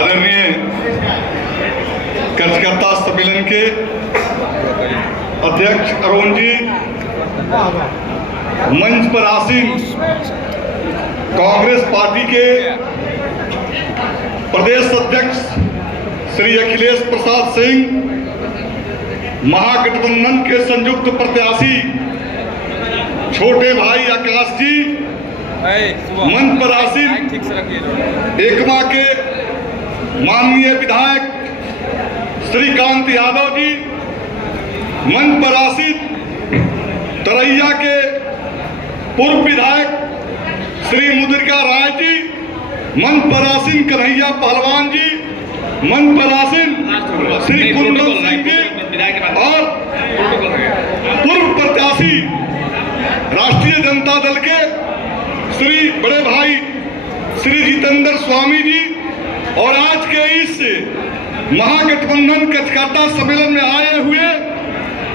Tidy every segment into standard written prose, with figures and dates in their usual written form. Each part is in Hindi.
आदरणीय कार्यकर्ता सम्मेलन के अध्यक्ष अरुण जी, मंच पर आसीन कांग्रेस पार्टी के प्रदेश अध्यक्ष श्री अखिलेश प्रसाद सिंह, महागठबंधन के संयुक्त प्रत्याशी छोटे भाई आकाश जी, मंच पर आसीन एकमा के माननीय विधायक श्रीकांत यादव जी, मंच पर आसीन तरैया के पूर्व विधायक श्री मुद्रिका राय जी, मंच पर आसीन कन्हैया पहलवान जी, मंच पर आसीन श्री कुंदन सिंह जी और पूर्व प्रत्याशी राष्ट्रीय जनता दल के श्री बड़े भाई श्री जितेंद्र स्वामी जी और आज के इस महागठबंधन कार्यकर्ता सम्मेलन में आए हुए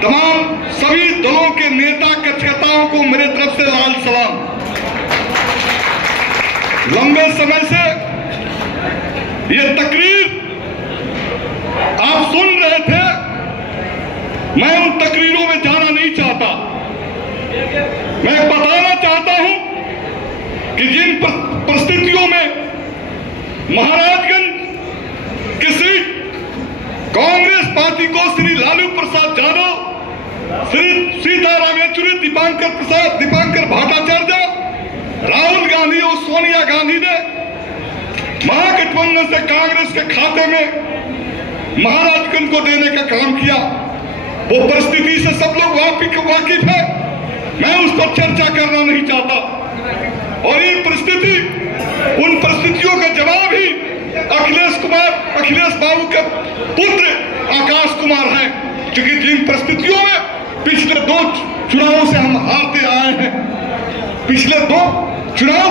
तमाम सभी दलों के नेता कार्यकर्ताओं को मेरे तरफ से लाल सलाम। लंबे समय से ये तकरीर आप सुन रहे थे, मैं उन तकरीरों में जाना नहीं चाहता। मैं बताना चाहता हूं कि जिन परिस्थितियों में महाराजगंज की सीट कांग्रेस पार्टी को श्री लालू प्रसाद यादव, श्री सीताराम येचुरी, दीपांकर भट्टाचार्य, राहुल गांधी और सोनिया गांधी ने महागठबंधन से कांग्रेस के खाते में महाराजगंज को देने का काम किया। वो परिस्थिति से सब लोग वाकिफ है, मैं उस पर चर्चा करना नहीं चाहता। और ये परिस्थिति, उन परिस्थितियों का जवाब ही अखिलेश बाबू के पुत्र आकाश कुमार हैं, क्योंकि जिन परिस्थितियों में पिछले 2 चुनावों से हम हारते आए हैं, पिछले 2 चुनाव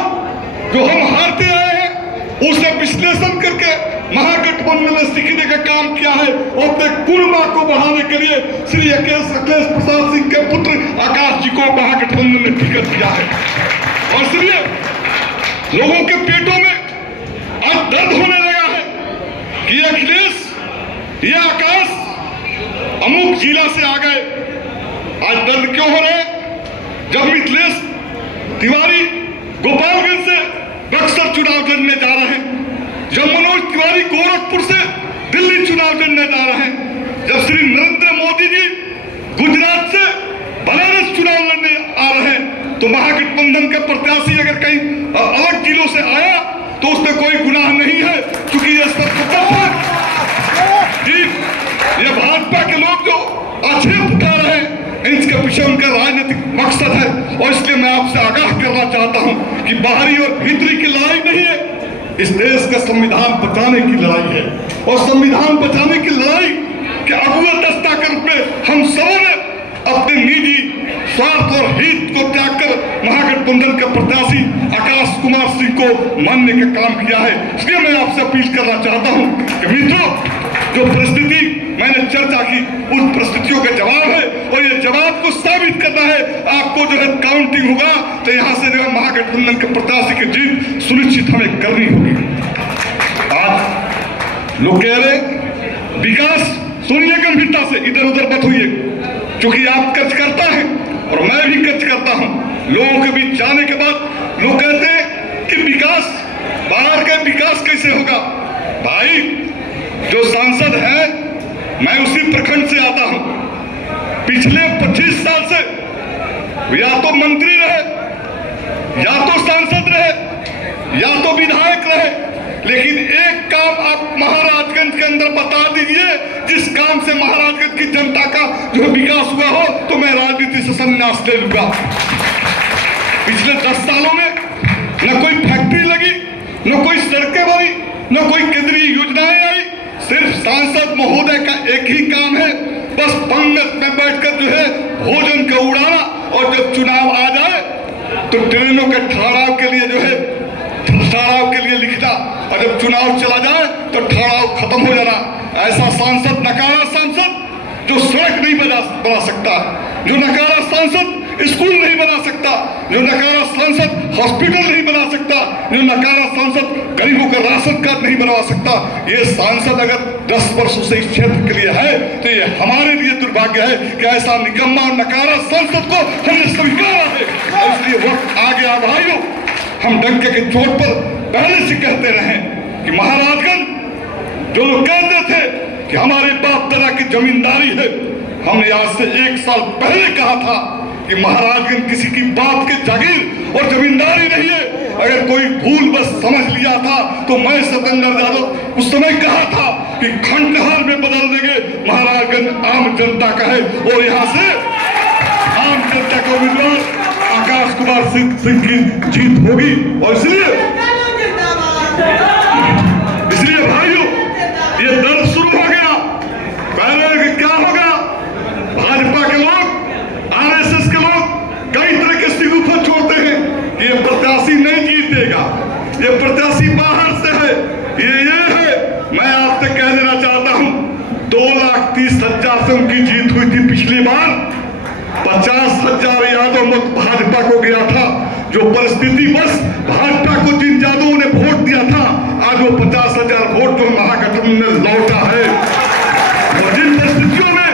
जो हम हारते आए हैं उसे विश्लेषण करके महागठबंधन ने सीखने का काम किया है और अपने कुर्मा को बढ़ाने के लिए श्री अखिलेश प्रसाद सिंह के पुत्र आकाश जी को महागठबंधन ने टिकट दिया है। और इसलिए लोगों के पेटों में आज दर्द होने लगा है कि अखिलेश, ये आकाश अमुक जिला से आ गए। आज दर्द क्यों हो रहे? जब मिथिलेश तिवारी गोपालगंज से बक्सर चुनाव लड़ने जा रहे हैं, जब मनोज तिवारी गोरखपुर से दिल्ली चुनाव लड़ने जा रहे हैं, जब श्री नरेंद्र मोदी जी गुजरात से बनारस चुनाव लड़ने आ रहे हैं, तो महागठबंधन का प्रत्याशी अगर कहीं अलग जिलों से आया तो उसमें कोई गुनाह नहीं है, क्योंकि ये सब पता है कि ये भाजपा के लोग जो अच्छे बता रहे हैं, इसके पीछे उनका राजनीतिक मकसद है। और इसलिए मैं आपसे आगाह करना चाहता हूं कि बाहरी और भीतरी की लड़ाई नहीं है, इस देश का संविधान बचाने की लड़ाई है। और संविधान बचाने की लड़ाई के अगुआ दस्ता के रूप में हम सबों ने अपने निजी स्वार्थ और हित को त्याग कर महागठबंधन के प्रत्याशी आकाश कुमार सिंह को मानने का काम किया है। इसलिए मैं आपसे अपील करना चाहता हूं कि मित्रों, जो परिस्थिति मैंने चर्चा की, उन परिस्थितियों का जवाब है और ये जवाब को साबित करना है। आपको जो है काउंटिंग होगा तो यहां से जो है महागठबंधन के प्रत्याशी की जीत सुनिश्चित हमें करनी होगी। आज लोग कह रहे विकास, सुनिए गंभीरता से, इधर उधर मत होइए, क्योंकि आप कच करता है और मैं भी कच करता हूं। लोगों के बीच जाने के बाद लोग कहते हैं कि विकास, बाहर का विकास कैसे होगा? भाई, जो सांसद है, मैं उसी प्रखंड से आता हूं। पिछले 25 साल से या तो मंत्री रहे, या तो सांसद रहे, या तो विधायक रहे, लेकिन एक काम आप महाराजगंज के अंदर बता दीजिए जिस काम से महाराजगंज की जनता का जो विकास हुआ हो, तो मैं राजनीति से संन्यास ले लूंगा। पिछले 10 सालों में न कोई फैक्ट्री लगी, न कोई सड़कें बनी, न कोई केंद्रीय योजनाएं आई। सिर्फ सांसद महोदय का एक ही काम है, बस पंगत में बैठकर जो है भोजन का उड़ाना, और जब चुनाव आ जाए तो ट्रेनों के ठहराव के लिए जो है ठहराव के लिए लिखना, और जब चुनाव चला जाए तो ठहराव खत्म हो जाना। ऐसा सांसद, नकारा सांसद जो सड़क नहीं बना सकता, जो नकारा सांसद स्कूल नहीं बना सकता, जो नकारा सांसद हॉस्पिटल नहीं बना सकता, जो नकारा सांसद गरीबों का राशन कार्ड नहीं बनवा सकता, ये सांसद अगर 10 वर्षों से इस क्षेत्र के लिए है तो ये हमारे लिए दुर्भाग्य है कि ऐसा निकम्मा और नकारा सांसद को हमने स्वीकारा है। इसलिए वक्त आ गया भाइयों, हम डंके के चोट पर पहले से कहते रहे कि महाराजगंज, जो लोग कहते थे कि हमारे बाप दादा की जमींदारी है, हमने आज से 1 साल पहले कहा था कि महाराजगंज किसी की बाप के जागीर और जमींदारी नहीं है। अगर कोई भूल बस समझ लिया था तो मैं सतेंद्र यादव उस समय कहा था कि खंडहार में बदल देंगे, महाराजगंज आम जनता का है और यहाँ से आम जनता का उम्मीदवार आकाश कुमार सिंह की जीत होगी। और इसलिए भाइयों, ये दर्द शुरू हो गया। पहले क्या होगा, भाजपा के लोग, आरएसएस के लोग कई तरह के सिगुफा छोड़ते हैं कि ये प्रत्याशी नहीं जीतेगा, ये प्रत्याशी बाहर से है, ये है। मैं आपसे कह देना चाहता हूं, 2,30,000 से उनकी जीत हुई थी पिछली बार। 50,000 यादव मत भाजपा को गया था। जो परिस्थिति बस भाजपा को जिन यादवों ने वोट दिया था, आज वो 50,000 वोट जो महागठबंधन ने लौटा है। और जिन परिस्थितियों में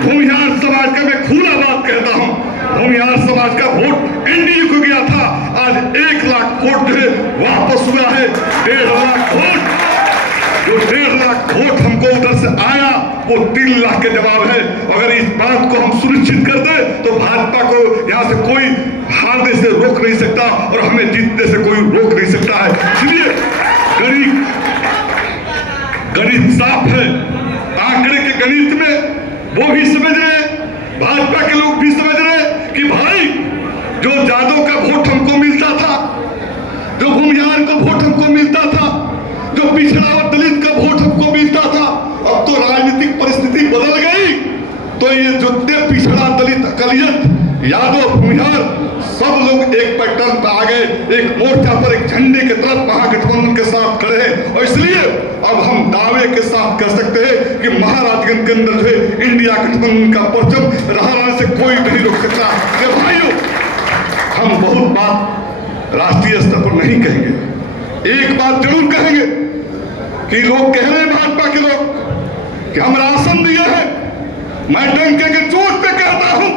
भूमिहार समाज का, मैं खुला बात कहता हूं, भूमिहार समाज का वोट एनडीए को गया था, आज 1 लाख वोट जो है वापस हुआ है। 1.5 लाख वोट, जो 1.5 लाख वोट हमको उधर से आया, वो 3 लाख के जवाब है। अगर इस बात को हम सुनिश्चित कर दे तो भाजपा को यहाँ से कोई हारने से रोक नहीं सकता और हमें जीतने से कोई रोक नहीं सकता है। इसलिए गणित साफ है, आंकड़े के गणित में वो भी समझ रहे, भाजपा के लोग भी समझ रहे कि भाई, जो यादव का वोट हमको मिलता था, जो भूमिहार का वोट हमको मिलता था, जो पिछड़ा और दलित का वोट हमको मिलता था, अब तो राजनीतिक परिस्थिति बदल गई। तो ये जितने पिछड़ा, दलित, अकलियत, यादव, भूमिहार, सब लोग एक पैटर्न पर आ गए, एक मोर्चा पर, एक झंडे के तरफ महागठबंधन के साथ खड़े हैं। और इसलिए अब हम दावे के साथ कह सकते हैं कि महाराजगंज के अंदर जो है इंडिया गठबंधन का परचम लहराने से कोई नहीं रोक सकता। भाइयों, हम बहुत बात राष्ट्रीय स्तर पर नहीं कहेंगे, एक बात जरूर कहेंगे कि लोग कह रहे हैं, भाजपा के लोग, कि हम राशन दिए हैं। मैं डंके के चोट पे कहता हूं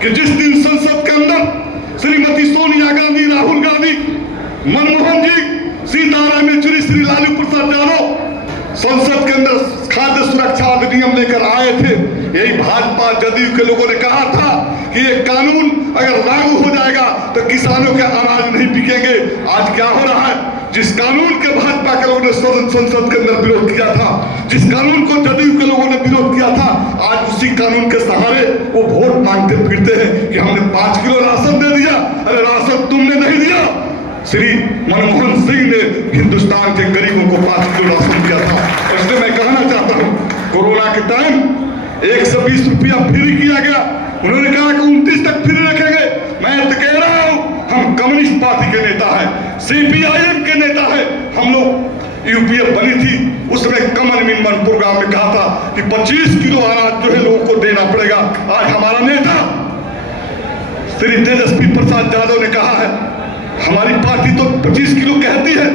कि जिस दिन संसद के अंदर श्रीमती सोनिया गांधी, राहुल गांधी, मनमोहन जी, सीताराम येचुरी, श्री लालू प्रसाद यादव संसद के अंदर खाद्य सुरक्षा अधिनियम लेकर आए थे, यही भाजपा जदयू के लोगों ने कहा था कि ये कानून अगर लागू हो जाएगा तो किसानों के अनाज नहीं बिकेंगे। आज क्या हो रहा है, जिस कानून के भाजपा के लोगों ने संसद के अंदर विरोध किया था, जिस कानून को जदयू के लोगों ने विरोध किया था, आज उसी कानून के सहारे वो वोट मांगते फिरते हैं कि हमने 5 किलो राशन दे दिया। अरे राशन तुमने नहीं दिया, श्री मनमोहन सिंह ने हिंदुस्तान के गरीबों को 5 किलो राशन दिया था। इसलिए मैं कहना चाहता हूँ, कोरोना के टाइम 120 रुपया फ्री किया गया, उन्होंने कहा कि 29 तक फ्री रखेंगे। मैं तो कह रहा हूँ, हम कम्युनिस्ट पार्टी के नेता हैं, CPIM के नेता हैं, हम लोग यूपीए बनी थी, उस समय कमल मिनमन प्रोग्राम में कहा था कि 25 किलो अनाज जो है लोगों को देना पड़ेगा। आज हमारा नेता श्री तेजस्वी प्रसाद यादव ने कहा है, हमारी पार्टी तो 25 किलो कहती है,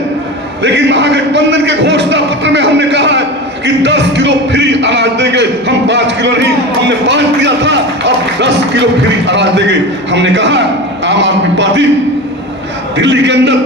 लेकिन महागठबंधन के घोषणा पत्र में हमने कहा है कि 10 किलो फ्री अनाज देंगे। हम 5 किलो नहीं, हमने 5 दिया था, अब 10 किलो फ्री अनाज देंगे। हमने कहा आम आदमी पार्टी दिल्ली के अंदर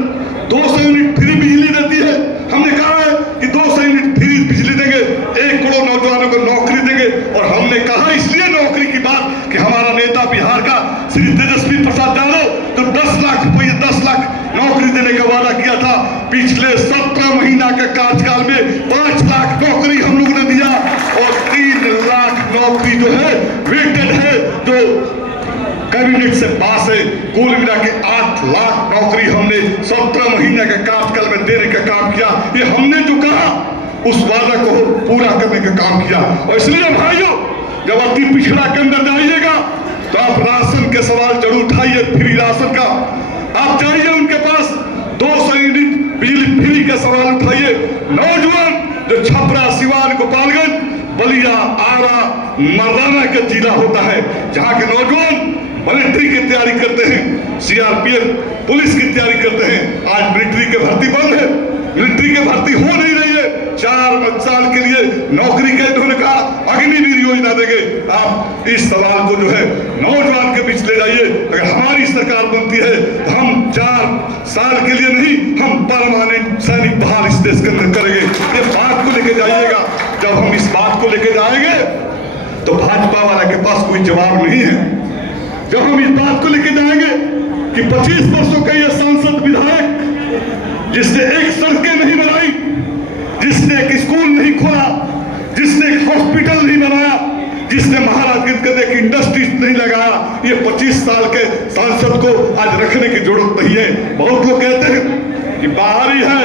200 यूनिट फ्री बिजली देती है, हमने कहा है कि 200 यूनिट फ्री बिजली देंगे, 1 करोड़ नौजवानों को नौकरी देंगे। और हमने कहा इसलिए नौकरी की बात कि हमारा नेता बिहार का श्री तेजस्वी प्रसाद यादव तो 10 लाख रुपये, 10 लाख नौकरी देने का वादा किया था। पिछले 17 महीना के कार्यकाल में 5 लाख नौकरी हम लोगों ने दिया और 3 लाख नौकरी जो है वेटेड है, जो कैबिनेट से पास है। कुल मिला के 8 लाख नौकरी हमने 17 महीने के कार्यकाल में देने का काम किया। ये हमने जो कहा उस वादा को पूरा करने का काम किया। और इसलिए भाइयों, जब अति पिछड़ा के अंदर जाइएगा तो आप राशन के सवाल जरूर उठाइए, फ्री राशन का। आप जाइए उनके पास, 200 यूनिट बिजली फ्री का सवाल उठाइए। नौजवान जो छपरा, सिवान, गोपालगंज, बलिया, आरा, मर्दाना का जिला होता है, जहां के नौजवान मिलिट्री की तैयारी करते हैं, सीआरपीएफ पुलिस की तैयारी करते हैं। आज मिलिट्री की भर्ती बंद है, मिलिट्री की भर्ती हो नहीं रही है। 4 साल के लिए नौकरी के उन्होंने कहा अग्निवीर योजना देंगे। आप इस सवाल को जो है नौजवान के बीच ले जाइए। अगर हमारी सरकार बनती है तो हम 4 साल के लिए नहीं, हम परमानेंट सैनिक बहाल इस देश के अंदर करेंगे। ये बात को लेके जाइएगा। जब हम इस बात को लेके जाएंगे तो भाजपा वाला के पास कोई जवाब नहीं है। जब हम इस बात को लेके जाएंगे कि 25 वर्षों का ये सांसद विधायक जिसने एक सड़कें नहीं बनाई, जिसने एक स्कूल नहीं खोला, जिसने एक हॉस्पिटल नहीं बनाया, जिसने महाराजगंज के एक इंडस्ट्री नहीं लगाया, ये 25 साल के सांसद को आज रखने की जरूरत नहीं है। बहुत लोग कहते हैं कि बाहरी है,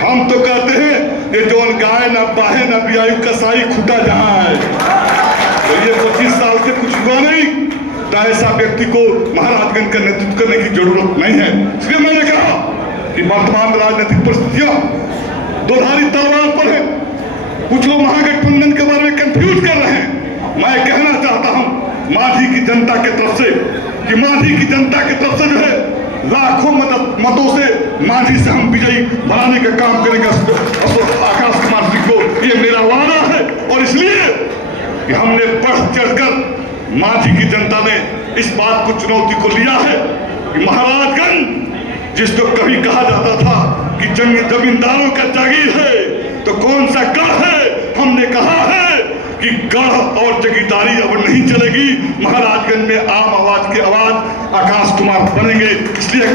हम तो कहते हैं ये जो गाय ना बाहे ना बियायु कसाई खुदा जहां है। तो ये 25 साल से कुछ हुआ नहीं, तो ऐसा व्यक्ति को महाराजगंज का नेतृत्व करने की जरूरत नहीं है। इसलिए मैंने कहा कि वर्तमान राजनीतिक परिस्थितियां दोधारी तलवार पर है। कुछ लोग महागठबंधन के बारे में कंफ्यूज कर रहे हैं। मैं कहना चाहता हूं मांझी की जनता की तरफ से कि मांझी की जनता की तरफ से जो है लाखों मतों से मांझी से हम विजयी बनाने का काम करेंगे आकाश कुमार सिंह को। ये मेरा वादा है और इसलिए कि हमने बढ़ चढ़कर मांझी की जनता ने इस बात को चुनौती को लिया है कि महाराजगंज जिसको कभी कहा जाता था कि जमींदारों का जागीर है, तो कौन सा गढ़ है? हमने कहा है कि गढ़ और जगीरदारी अब नहीं चलेगी। महाराजगंज में आम आवाज की आवाज आकाश कुमार बनेंगे। इसलिए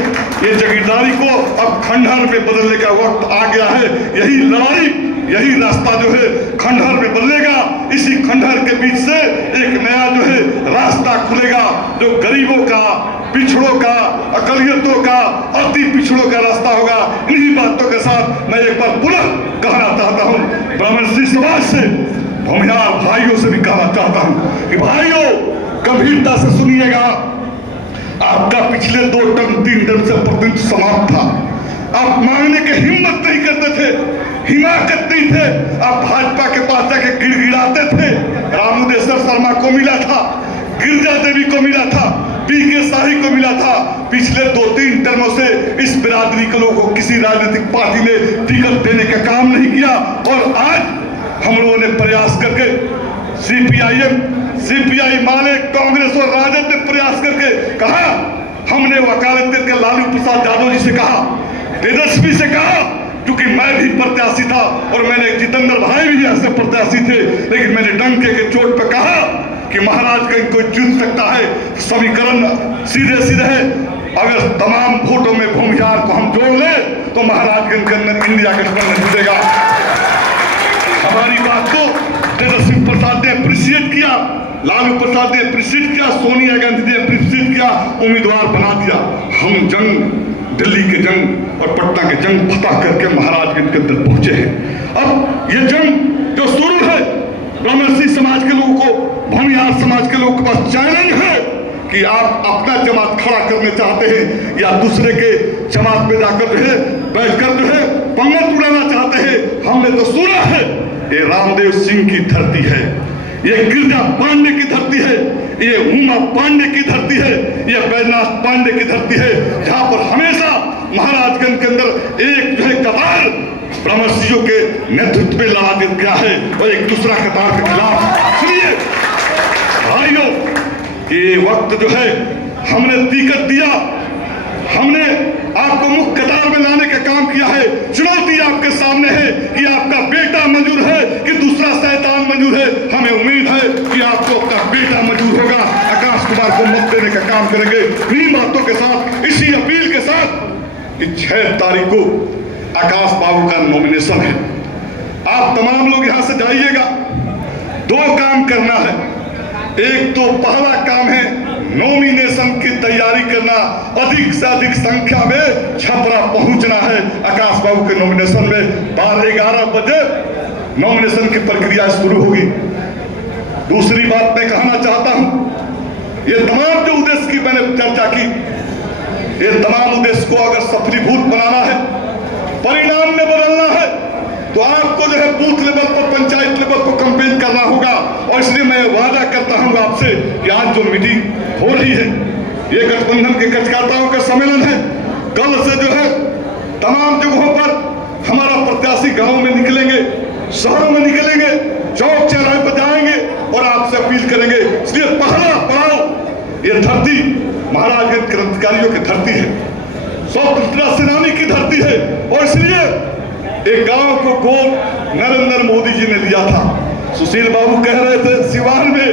ये जगीरदारी को अब खंडहर में बदलने का वक्त आ गया है। यही लड़ाई, यही रास्ता जो है खंडहर में बदलेगा। इसी खंडहर के बीच से एक नया जो है रास्ता खुलेगा, जो गरीबों का, पिछड़ों का, अकलियतों का, अति पिछड़ों का रास्ता होगा। इन्हीं बातों के साथ मैं एक बार पुनः कहना चाहता हूँ ब्राह्मण समाज से, भूमिहार भाइयों से भी कहना चाहता हूँ कि भाइयों गंभीरता से सुनिएगा। आपका पिछले 2 टर्म 3 टर्म से प्रतिनिधित्व समाप्त था। आप मांगने की हिम्मत नहीं करते थे, हिमाकत नहीं थे। आप भाजपा के पास जाके गिड़गिड़ाते थे। रामोदेश्वर शर्मा को मिला था, गिरजा देवी को मिला था, पीके शाही को मिला था। पिछले 2-3 टर्मों से इस बिरादरी के लोगों को किसी राजनीतिक पार्टी ने टिकट देने का काम नहीं किया। और आज हम लोगों ने प्रयास करके सीपीआईएम, सीपीआई माले, कांग्रेस और राजद ने प्रयास करके कहा, हमने वकालत करके लालू प्रसाद यादव जी से कहा, तेजस्वी से कहा, क्योंकि मैं भी प्रत्याशी था और मैंने जितेंद्र भाई भी ऐसे प्रत्याशी थे, लेकिन मैंने डंके के चोट पर कहा कि महाराजगंज कोई जीत सकता है। समीकरण सीधे सीधे है, अगर तमाम वोटों में भूमिहार को हम जोड़ ले तो महाराजगंज के अंदर इंडिया गठबंधन जीतेगा। हमारी बात को तेजस्वी प्रसाद ने अप्रिशिएट किया, लालू प्रसाद ने अप्रिशिएट किया, सोनिया गांधी ने अप्रिशिएट किया, उम्मीदवार बना दिया। हम जंग, दिल्ली के जंग और पटना के जंग फतह करके महाराजगंज के अंदर पहुंचे हैं। अब ये जंग जो शुरू है, ब्राह्मण समाज के लोगों को, भूमिहार समाज के लोगों के पास चैलेंज है कि आप अपना जमात खड़ा करने चाहते हैं या दूसरे के जमात में जाकर जो है बैठकर जो है पंगत उड़ाना चाहते हैं। हमने तो सुना है ये रामदेव सिंह की धरती है, ये गिरजा पांडे की धरती है, ये उमा पांडे की धरती है, ये बैजनाथ पांडे की धरती है, जहां पर हमेशा महाराजगंज के अंदर एक जो है कतार ब्राह्मणसियों के नेतृत्व में लड़ा गया है और एक दूसरा कतार के खिलाफ। इसलिए भाइयों ये वक्त जो है हमने टिकट दिया, हमने आपको मुख्य कतार में लाने का काम किया है। चुनौती आपके सामने है कि आपका बेटा मंजूर है कि दूसरा शैतान मंजूर है। हमें उम्मीद है कि आपको अपना बेटा मंजूर होगा। आकाश कुमार को मत देने का काम करेंगे। इन्हीं बातों के साथ, इसी अपील के साथ कि 6 तारीख को आकाश बाबू का नॉमिनेशन है। आप तमाम लोग यहां से जाइएगा। 2 काम करना है। एक तो पहला काम है नॉमिनेशन की तैयारी करना, अधिक से अधिक संख्या में छपरा पहुंचना है। आकाश बाबू के नॉमिनेशन में 12-11 बजे नॉमिनेशन की प्रक्रिया शुरू होगी। दूसरी बात मैं कहना चाहता हूं, ये तमाम जो उद्देश्य की मैंने चर्चा की, ये तमाम उद्देश्य को अगर सफलीभूत बनाना है, परिणाम में बदलना है, तो आपको जो है बूथ लेवल पर, पंचायत लेवल पर कैंपेन करना होगा। और इसलिए मैं वादा करता हूं आपसे कि आज जो मीटिंग हो रही है ये गठबंधन के कार्यकर्ताओं का सम्मेलन है। कल से जो है तमाम जगहों पर हमारा प्रत्याशी गांव में निकलेंगे, शहरों में निकलेंगे, चौक चौराहे पर जाएंगे और आपसे अपील करेंगे। इसलिए पहला पड़ाव ये धरती महाराजगंज क्रांतिकारियों की धरती है, स्वतंत्रता सेनानी की धरती है। और इसलिए एक गांव को गोद नरेंद्र मोदी जी ने लिया था। सुशील बाबू कह रहे थे सिवान में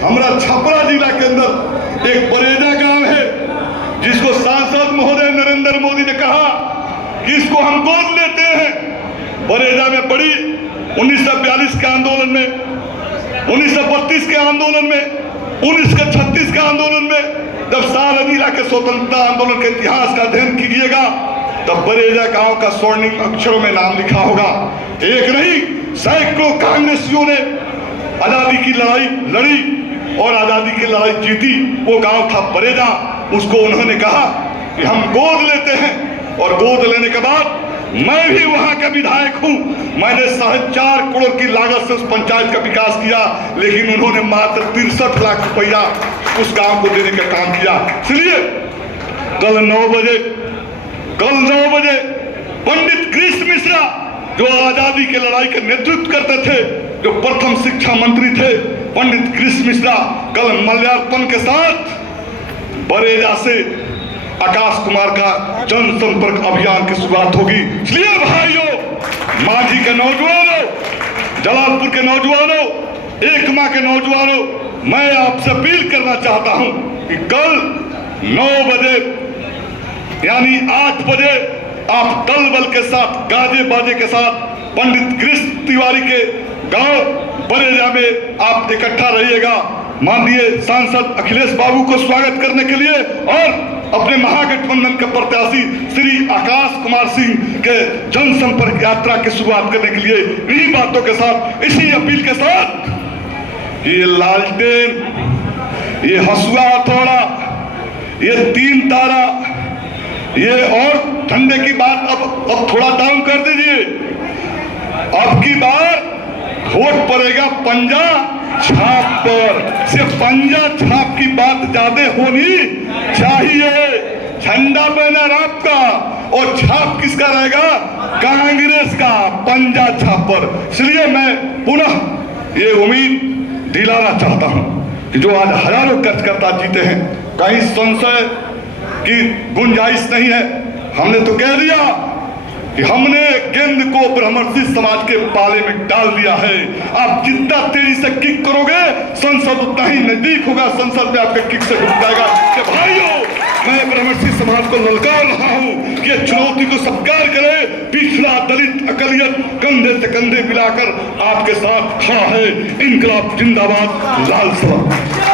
हमारा छपरा जिला के अंदर एक बरेजा गांव है जिसको सांसद महोदय नरेंद्र मोदी ने कहा कि इसको हम गोद लेते हैं। बरेजा में बड़ी 1942 के आंदोलन में, 1932 के आंदोलन में, 1936 के आंदोलन में, जब सारा जिला के स्वतंत्रता आंदोलन के इतिहास का अध्ययन कीजिएगा तब बरेजा गांव का स्वर्णिम अक्षरों में नाम लिखा होगा। एक नहीं सैकड़ों कांग्रेसियों ने आजादी की लड़ाई लड़ी और आजादी की लड़ाई जीती। वो गांव था बरेजा। उसको उन्होंने कहा कि हम गोद लेते हैं और गोद लेने के बाद मैं भी वहां का विधायक हूं। मैंने 4.5 करोड़ की लागत से उस पंचायत का विकास किया, लेकिन उन्होंने मात्र 63 लाख रुपया उस गांव को देने का काम किया। इसलिए कल 9 बजे पंडित कृष्ण मिश्रा जो आजादी की लड़ाई का नेतृत्व करते थे, जो प्रथम शिक्षा मंत्री थे, पंडित कृष्ण मिश्रा कल माल्यार्पण के साथ बरेजा से आकाश कुमार का जनसंपर्क अभियान की शुरुआत होगी। इसलिए भाइयों, मांझी के नौजवानों, जलालपुर के नौजवानों, एकमा के नौजवानों, मैं आपसे अपील करना चाहता हूं कि कल 9 बजे यानी 8 बजे आप दल बल के साथ, गाजे बाजे के साथ पंडित कृष्ण तिवारी के गांव बरेजा में आप इकट्ठा रहिएगा। माननीय सांसद अखिलेश बाबू को स्वागत करने के लिए और अपने महागठबंधन के प्रत्याशी श्री आकाश कुमार सिंह के जनसंपर्क यात्रा की शुरुआत करने के लिए इन्हीं बातों के साथ, इसी अपील के साथ, ये लालटेन, ये हसुआ हथौड़ा, ये 3 तारा, ये और ठंडे की बात अब थोड़ा डाउन कर दीजिए। अब की बार वोट पड़ेगा पंजा छाप पर। सिर्फ पंजा छाप की बात ज्यादा होनी चाहिए। झंडा बैनर आपका और छाप किसका रहेगा? कांग्रेस का, पंजा छाप पर। इसलिए मैं पुनः ये उम्मीद दिलाना चाहता हूं कि जो आज हजारों कार्यकर्ता जीते हैं, कहीं संशय की गुंजाइश नहीं है। हमने तो कह दिया कि हमने गेंद को ब्रह्मर्षि समाज के पाले में डाल दिया है। आप जितना तेजी से किक करोगे संसद उतना ही नजदीक होगा, संसद में आपके किक से घुस जाएगा। कि भाइयों, मैं ब्रह्मर्षि समाज को ललकार रहा हूं कि चुनौती को स्वीकार करे। पिछड़ा, दलित, अकलियत कंधे से कंधे मिलाकर आपके साथ खड़ा है। इनकलाब जिंदाबाद, लाल सलाम।